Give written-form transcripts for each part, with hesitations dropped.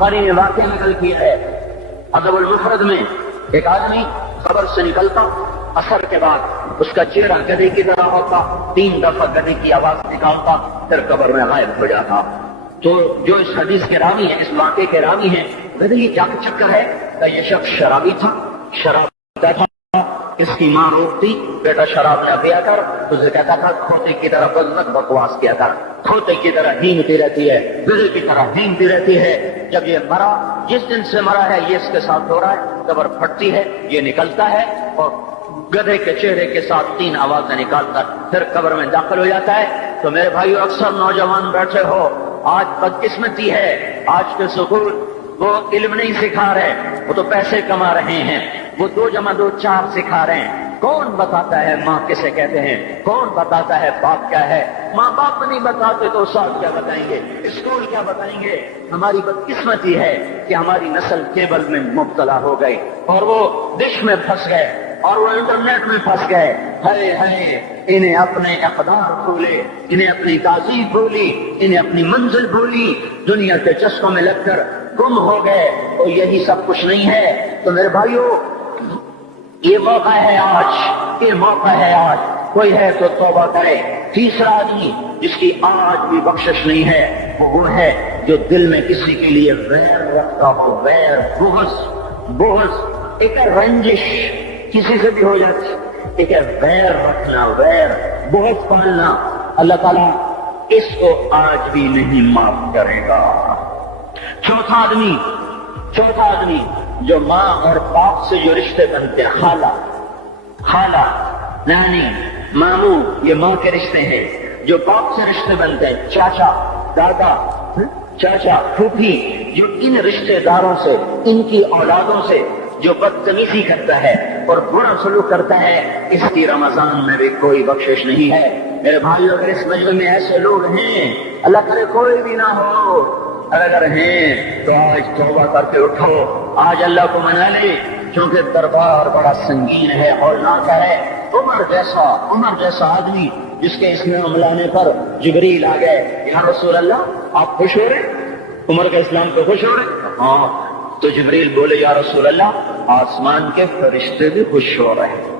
بخاری نے واقعہ نقل کیا ہے ادب المفرد میں، ایک آدمی قبر سے نکلتا، اثر کے بعد اس کا چہرہ گدھے کی طرح ہوتا، 3 دفعہ گدھے کی آواز نکالتا، پھر قبر میں غائب ہو جاتا۔ تو جو اس حدیث کے راوی ہیں، اس واقعے کے راوی ہیں، گدھے کی کیا چکر ہے کہ یہ شخص شرابی تھا، شراب پیتا تھا، اس کی ماں روکتی، بیٹا شراب نہ پیا کر، اسے کہتا تھا کھوتے کی طرح بزنس بکواس کیا کر، کھوتے کی طرح ہینگتی رہتی ہے، گدھے کی طرح ہینگتی رہتی ہے۔ جب یہ مرا، جس دن سے مرا ہے یہ اس کے ساتھ ہو رہا ہے، قبر پھٹتی ہے، یہ نکلتا ہے اور گدھے کے چہرے کے ساتھ 3 آوازیں نکالتا پھر قبر میں داخل ہو جاتا ہے۔ تو میرے بھائیو، اکثر نوجوان بیٹھے ہو، آج بدقسمتی ہے، آج کے سکول وہ علم نہیں سکھا رہے، وہ تو پیسے کما رہے ہیں، وہ 2 + 2 4 سکھا رہے ہیں۔ کون بتاتا ہے ماں کسے کہتے ہیں؟ کون بتاتا ہے باپ کیا ہے؟ ماں باپ نہیں بتاتے تو استاد کیا بتائیں گے، اسکول کیا بتائیں گے؟ ہماری بدقسمتی ہے کہ ہماری نسل کیبل میں مبتلا ہو گئی اور وہ ڈش میں پھنس گئے اور وہ انٹرنیٹ میں پھنس گئے۔ ہائے ہائے، انہیں اپنے اقدار بھولے، انہیں اپنی تہذیب بھولی، انہیں اپنی منزل بھولی، دنیا کے چسکوں میں لگ کر گم ہو گئے۔ اور یہی سب کچھ نہیں ہے تو میرے بھائیو، یہ موقع ہے آج، یہ موقع ہے آج، کوئی ہے تو توبہ کرے۔ تیسرا آدمی جس کی آج بھی بخشش نہیں ہے وہ ہے جو دل میں کسی کے لیے ویر رکھتا ہو، ویر، بغض، ایک رنجش کسی سے بھی ہو جاتی، ایک ویر رکھنا، ویر، بغض پالنا، اللہ تعالیٰ اس کو آج بھی نہیں معاف کرے گا۔ چوتھا آدمی جو ماں اور باپ سے جو رشتے بنتے ہیں، خالہ، نانی، ماموں، یہ ماں کے رشتے ہیں۔ جو باپ سے رشتے بنتے ہیں، چاچا، دادا، پھوپھی، جو ان رشتے داروں سے، ان کی اولادوں سے جو بدتمیزی کرتا ہے اور برا سلوک کرتا ہے، اس کی رمضان میں بھی کوئی بخشش نہیں ہے۔ میرے بھائیو، اگر اس مجمع میں ایسے لوگ ہیں، اللہ کرے کوئی بھی نہ ہو، اگر ہیں تو آج توبہ کر کے اٹھو، آج اللہ کو منا لے، کیونکہ دربار بڑا سنگین ہے، ہولناک ہے۔ عمر جیسا آدمی جس کے اسلام لانے پر جبریل آ گئے، یا رسول اللہ آپ خوش ہو رہے؟ عمر کے اسلام پہ خوش ہو رہے؟ ہاں۔ تو جبریل بولے، یا رسول اللہ آسمان کے فرشتے بھی خوش ہو رہے ہیں،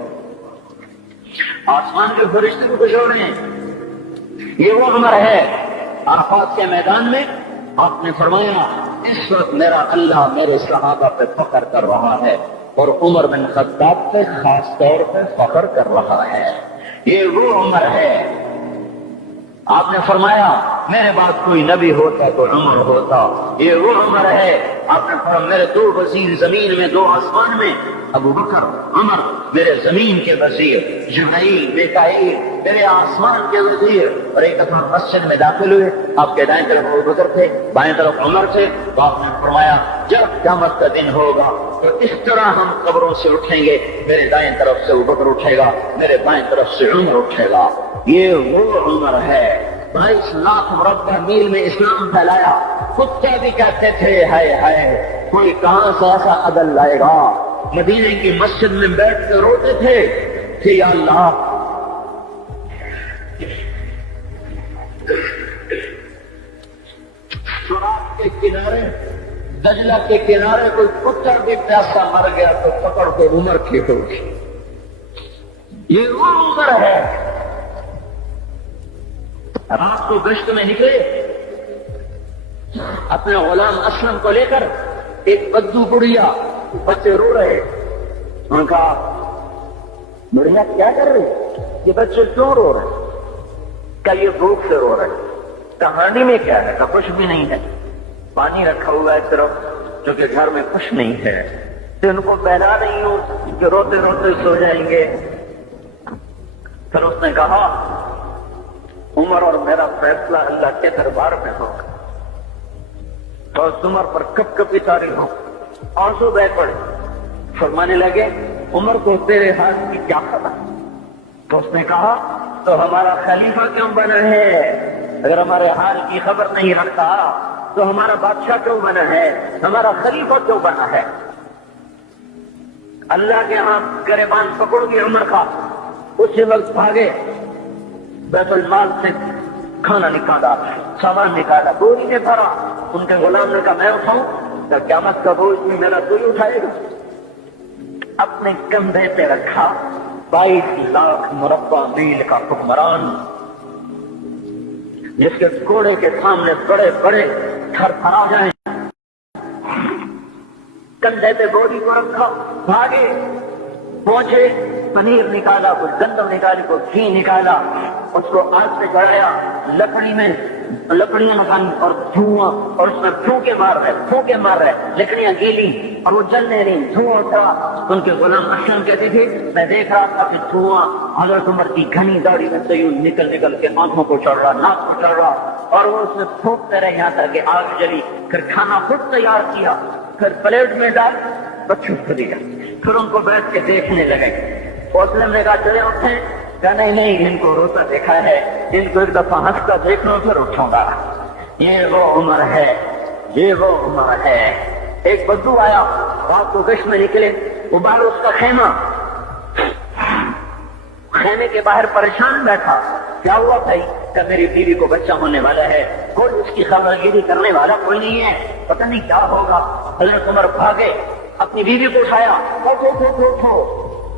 آسمان کے فرشتے بھی خوش ہو رہے ہیں۔ یہ وہ عمر ہے۔ عرفات کے میدان میں آپ نے فرمایا، اس وقت میرا اللہ میرے صحابہ پہ فخر کر رہا ہے اور عمر بن خطاب پہ خاص طور پہ فخر کر رہا ہے۔ یہ وہ عمر ہے۔ آپ نے فرمایا میرے بعد کوئی نبی ہوتا تو عمر ہوتا، یہ وہ عمر ہے۔ آپ نے فرمایا میرے 2 وزیر زمین میں، 2 آسمان میں، ابو بکر، عمر، میرے زمین کے وزیر، جبرائیل، میکائیل، میرے آسمان کے وزیر۔ اور ایک دفعہ مسجد میں داخل ہوئے، آپ کے دائیں طرف ابو بکر تھے، بائیں طرف عمر تھے، تو آپ نے فرمایا جب قیامت کا دن ہوگا تو اس طرح ہم قبروں سے اٹھیں گے، میرے دائیں طرف سے ابو بکر اٹھے گا، میرے بائیں طرف سے عمر اٹھے گا۔ یہ وہ عمر ہے۔ 22 لاکھ مربع میل میں اسلام پھیلایا، کتے بھی کہتے تھے ہائے ہائے، کوئی کہاں سے ایسا عدل لائے گا۔ مدینے کی مسجد میں بیٹھ کے روتے تھے کہ یا اللہ، فرات کے کنارے، دجلہ کے کنارے کوئی کتا بھی پیاسا مر گیا تو پکڑ کے عمر کھینچو گی۔ یہ وہ عمر ہے۔ رات کو گشت میں نکلے، اپنے غلام اسلم کو لے کر، ایک بدو بڑھیا، بچے رو رہے، ان کا بڑھیا کیا کر رہے؟ یہ بچے کیوں رو رہے؟ کیا یہ بھوک سے رو رہے؟ کہانی میں کیا ہے؟ کچھ بھی نہیں ہے، پانی رکھا ہوا ہے طرف، جو کہ گھر میں کچھ نہیں ہے، تو ان کو بہلا نہیں ہو کہ روتے روتے سو جائیں گے۔ پھر اس نے کہا عمر اور میرا فیصلہ اللہ کے دربار میں ہوگا۔ تو اس عمر پر کپ کپی تاری ہو، آنسو بہ پڑے، فرمانے لگے عمر کو تیرے ہاتھ کی کیا خبر؟ تو اس نے کہا تو ہمارا خلیفہ کیوں بنا ہے؟ اگر ہمارے حال کی خبر نہیں رکھتا تو ہمارا بادشاہ کیوں بنا ہے؟ ہمارا خلیفہ کیوں بنا ہے؟ اللہ کے ہاں گریبان پکڑ گئے عمر کا، اسی وقت بھاگے، بیت المال سے کھانا نکالا، سامان نکالا، بوری میں بھرا۔ ان کے غلام نے کہا میں اٹھاؤں؟ کہ قیامت کا بوجھ بھی میرا تو ہی اٹھائے گا. اپنے کندھے پہ رکھا 22 لاکھ مربع میل کا حکمران، جس کے گھوڑے کے سامنے بڑے بڑے تھر تھرا جائیں. کندھے پہ بوری کو رکھا، بھاگے، پہنچے، پنیر نکالا، کچھ گندم نکالی، کچھ گھی نکالا، اس کو آگ پہ چڑھایا، لکڑی میں لکڑیاں لگانی اور دھواں، اور اس میں پھونکے مار رہے، لکڑیاں گیلی اور وہ جلنے نہیں، دھواں اٹھا. ان کے غلام اسلم کہتے تھے میں دیکھ رہا تھا کہ دھواں حضرت عمر کی گھنی داڑھی میں سے یوں نکل کے آنکھوں کو چڑھ رہا، ناک کو چڑھ رہا، اور وہ اس میں پھونکتے رہے یہاں تک کہ آگ جلی. پھر کھانا خود تیار کیا، پھر پلیٹ میں ڈال بچوں کو دیا. پھر ان کو بیٹھ کے دیکھنے لگے. اسلم نے کہا چلے اٹھیں؟ کہا نہیں، ان کو روتا دیکھا ہے، ان کو ایک دفعہ ہنستا دیکھ لو پھر اٹھوں گا. یہ وہ عمر ہے، یہ وہ عمر ہے. ایک بدو آیا، رات کو گشت میں نکلے، ابال اس کا خیمہ، خیمے کے باہر پریشان بیٹھا. کیا ہوا بھائی؟ کہ میری بیوی کو بچہ ہونے والا ہے، کوئی اس کی خبرگیری کرنے والا کوئی نہیں ہے، پتہ نہیں کیا ہوگا. حضرت عمر بھاگے، اپنی بیوی کو اٹھایا،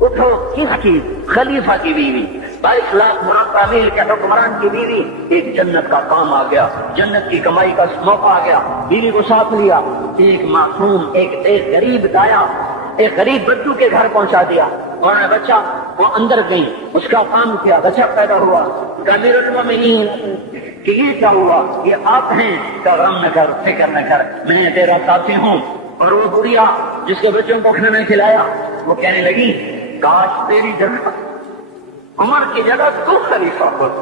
اٹھو، کس کی؟ خلیفہ کی بیوی، 22 لاکھ مربع میل کے حکمران کی بیوی. ایک جنت کا کام آ گیا، جنت کی کمائی کا موقع آ گیا. بیوی کو ساتھ لیا، ایک معصوم، ایک غریب دایا، ایک غریب بدو کے گھر پہنچا دیا. اور بچہ وہ اندر گئی، اس کا کام کیا، بچہ پیدا ہوا. امیر المومنین کہ یہ کیا ہوا؟ یہ آپ ہیں؟ کہ غم نہ کر، فکر نہ کر، میں تیرا ساتھی ہوں. اور وہ بڑھیا جس کے بچوں کو کھانا کھلایا، وہ کہنے لگی کاش تیری جگہ عمر کی جگہ تو خلیفہ ہوتا،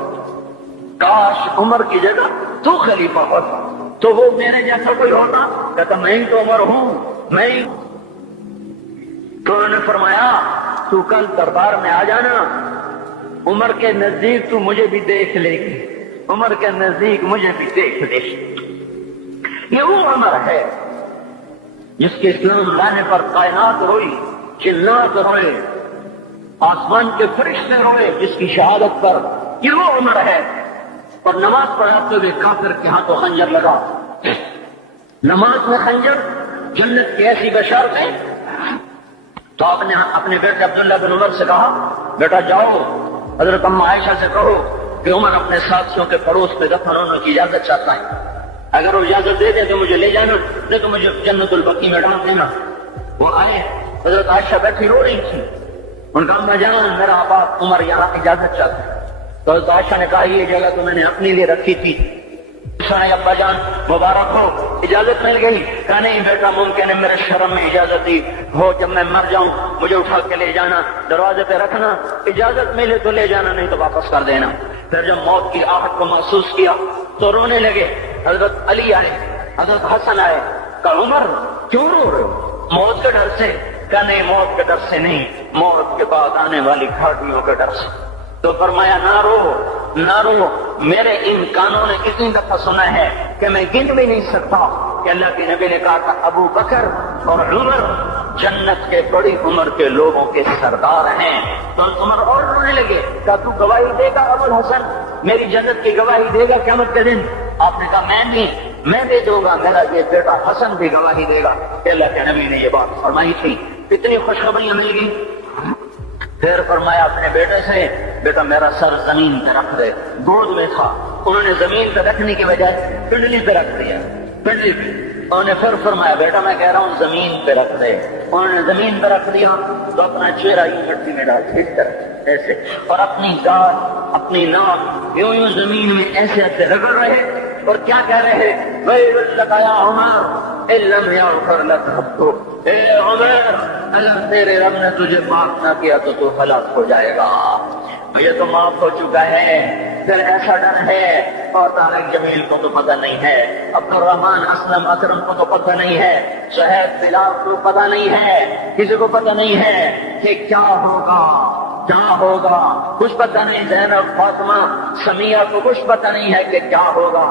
کاش عمر کی جگہ تو خلیفہ ہوتا تو وہ میرے جیسا کوئی ہوتا. کہتا میں ہی تو عمر ہوں، میں ہی. تو انہوں نے فرمایا تو کل دربار میں آ جانا، عمر کے نزدیک تو مجھے بھی دیکھ لے گی، عمر کے نزدیک مجھے بھی دیکھ لے گی. یہ وہ عمر ہے جس کے اسلام لانے پر کائنات روئی، جنات روئے، آسمان کے فرشتے روئے جس کی شہادت پر. یہ وہ عمر ہے. اور نماز پڑھاتے ہوئے کافر کے ہاتھوں خنجر لگا. نماز میں خنجر، جنت کی ایسی بشارتیں. تو آپ نے اپنے بیٹے عبداللہ بن عمر سے کہا بیٹا جاؤ حضرت اما عائشہ سے کہو کہ عمر اپنے ساتھیوں کے پڑوس پہ دفن ہونے کی اجازت چاہتا ہے، اگر وہ اجازت دے دے تو مجھے لے جانا، نہیں تو مجھے جنت البقیع میں ڈال دینا. وہ آئے، حضرت عائشہ بیٹھی رو رہی تھی. ان کا اما جان میرا باپ عمر یہاں اجازت چاہتا ہے. تو حضرت عائشہ نے کہا یہ جگہ تو میں نے اپنے لیے رکھی تھی. ابا جان مبارک ہو، اجازت مل گئی. کہا نہیں بیٹا ممکن ہے میرے شرم میں اجازت دی ہو، جب میں مر جاؤں مجھے اٹھا کے لے جانا، دروازے پہ رکھنا، اجازت ملے تو لے جانا نہیں تو واپس کر دینا. پھر جب موت کی آہٹ کو محسوس کیا تو رونے لگے. حضرت علی آئے، حضرت حسن آئے. کہا عمر کیوں رو رہے ہو؟ موت کے ڈر سے. کہا نہیں موت کے ڈر سے نہیں، موت کے بعد آنے والی گھاٹیوں کے ڈر سے. تو فرمایا نہ رو، میرے ان کانوں نے اتنی دفعہ سنا ہے کہ میں گن بھی نہیں سکتا کہ اللہ کے نبی نے کہا تھا ابو بکر اور عمر جنت کے بڑی عمر کے لوگوں کے سردار ہیں. تو عمر اور رونے لگے. کہا تو گواہی دے گا ابو الحسن، میری جنت کی گواہی دے گا قیامت کے دن؟ آپ نے کہا میں نہیں، میں دے دوں گا، میرا یہ بیٹا حسن بھی گواہی دے گا کہ اللہ کے نبی نے یہ بات فرمائی تھی. اتنی خوشخبریاں مل گئی. پھر فرمایا اپنے بیٹے سے بیٹا میرا سر زمین پہ رکھ دے. گود میں تھا، انہوں نے زمین پہ رکھنے کی بجائے پنڈلی پہ رکھ دیا، پنڈلی پہ. انہوں نے پھر فرمایا بیٹا میں کہہ رہا ہوں زمین پہ رکھ دے. انہوں نے زمین پہ رکھ دیا تو اپنا چہرہ یوں مٹی میں ڈال اس طرح ایسے، اور اپنی دانت اپنی ناک یوں زمین میں ایسے ایسے رگڑ رہے اور کیا کہہ رہے ویل لک یا عمر ان لم یغفر لک ربک، اے عمر اللہ تیرے رب نے تجھے معاف نہ کیا تو ہلاک ہو جائے گا. یہ تو معاف ہو چکا ہے. پھر ایسا ڈر ہے. اور طارق جمیل کو تو پتہ نہیں ہے، عبد الرحمان اسلم اکرم کو تو پتہ نہیں ہے، شہید بلال کو پتہ نہیں ہے، کسی کو پتہ نہیں ہے کہ کیا ہوگا. کچھ پتہ نہیں. زینب فاطمہ سمیہ کو کچھ پتہ نہیں ہے کہ کیا ہوگا.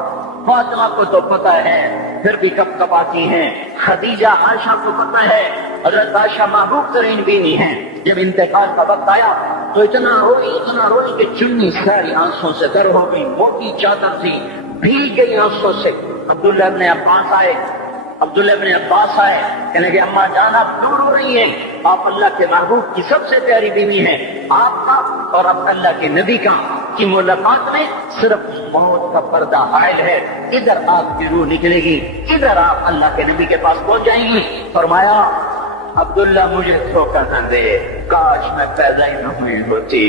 فاطمہ کو تو پتہ ہے پھر بھی کب کب آتی ہیں. خدیجہ عائشہ کو پتہ ہے. حضرت عائشہ محبوب ترین بیوی ہیں. جب انتقال کا وقت آیا تو اتنا روئی کہ چنی ساری آنسوں سے در ہو گئی. موٹی چادر تھی، بھیگ گئی آنسوں سے. عبداللہ ابن عباس آئے، عبداللہ ابن عباس آئے، کہنے لگے اماں جان آپ دور ہو رہی ہیں، آپ اللہ کے محبوب کی سب سے پیاری بیوی ہیں، آپ کا اور اب اللہ کے نبی کا کی ملاقات میں صرف موت کا پردہ حائل ہے، ادھر آپ کی روح نکلے گی، ادھر آپ اللہ کے نبی کے پاس پہنچ جائیں گی۔ فرمایا عبداللہ مجھے دھوکہ نہ دے، کاش میں پیدا ہی نہ ہوئی ہوتی،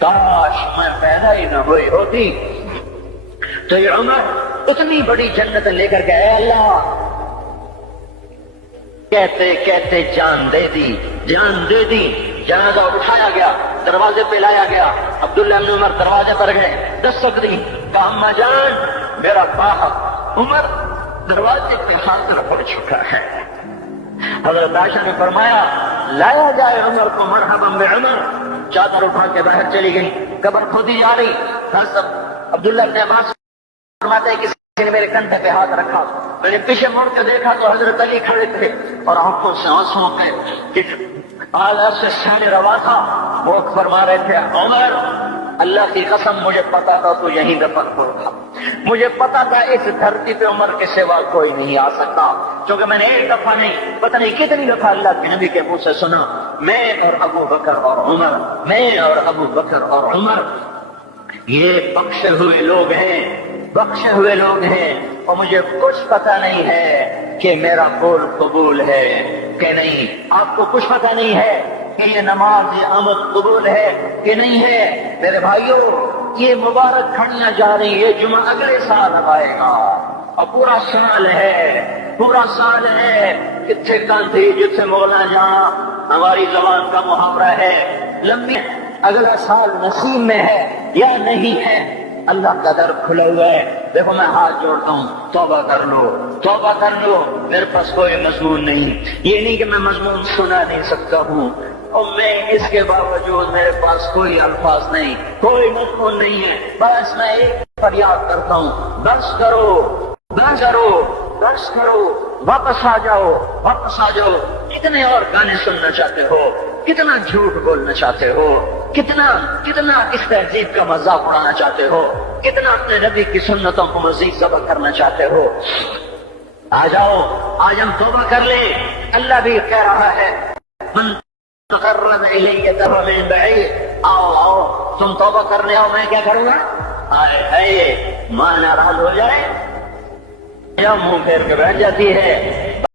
کاش میں پیدا ہی نہ ہوئی ہوتی۔ تو یہ عمر اتنی بڑی جنت لے کر گئے، اللہ کہتے کہتے جان دے دی، جان دے دی۔ جنازہ اٹھایا گیا، دروازے پہ لایا گیا، عبداللہ بن عمر دروازے پر گئے، دستک دی، کہا اماں جان میرا باپ عمر دروازے پہ حاضر ہو چکا ہے۔ حضرت عائشہ نے فرمایا لایا جائے عمر کو، مرحبا بعمر۔ چادر اٹھا کے باہر چلی گئی، قبر کھودی جا رہی۔ عبداللہ بن عباس فرماتے ہیں کسی نے میرے کندھے پہ ہاتھ رکھا، میں نے پیچھے مڑ کے دیکھا تو حضرت علی کھڑے تھے اور آنکھوں سے آنسوں کے آلہ سے سین روا تھا، وہ فرما رہے تھے عمر اللہ کی قسم مجھے پتا تھا تو یہیں دفن ہوگا، مجھے پتا تھا اس دھرتی پہ عمر کے سوا کوئی نہیں آ سکتا، کیونکہ میں نے ایک دفعہ نہیں پتہ نہیں کتنی دفعہ اللہ کے نبی کے منہ سے سنا میں اور ابو بکر اور عمر، میں اور ابو بکر اور عمر یہ بخشے ہوئے لوگ ہیں، بخشے ہوئے لوگ ہیں، اور مجھے کچھ پتہ نہیں ہے کہ میرا قول قبول ہے کہ نہیں، آپ کو کچھ پتہ نہیں ہے کہ یہ نماز یہ عمل قبول ہے کہ نہیں ہے۔ میرے بھائیوں یہ مبارک کھڑیاں جا رہی، یہ جمعہ اگلے سال آئے گا اور پورا سال ہے، پورا سال ہے، کتنے گاندھی جتنے مولا جہاں ہماری زبان کا محاورہ ہے لمبی، اگلا سال نصیب میں ہے یا نہیں ہے، اللہ کا در کھلا ہوا ہے۔ دیکھو میں ہاتھ جوڑتا ہوں، توبہ کر لو، توبہ کر لو، میرے پاس کوئی مضمون نہیں، یہ نہیں کہ میں مضمون سنا نہیں سکتا ہوں اور میں اس کے باوجود میرے پاس کوئی الفاظ نہیں، کوئی مضمون نہیں ہے، بس میں ایک فریاد کرتا ہوں بس کرو، بس کرو، بس کرو، واپس آ جاؤ، واپس آ جاؤ۔ کتنے اور گانے سننا چاہتے ہو، کتنا جھوٹ بولنا چاہتے ہو، کتنا اس تہذیب کا مذاق اڑانا چاہتے ہو، کتنا اپنے نبی کی سنتوں کو مزید ذبح کرنا چاہتے ہو۔ آ جاؤ، آج ہم توبہ کر لیں، اللہ بھی کہہ رہا ہے من تقرب الیہ تقرب من بعید، آؤ آؤ تم توبہ کرنے آؤ، میں کیا کروں گا؟ آئے ہے ماں ناراض ہو جائے یا منہ پھیر کے بیٹھ جاتی ہے،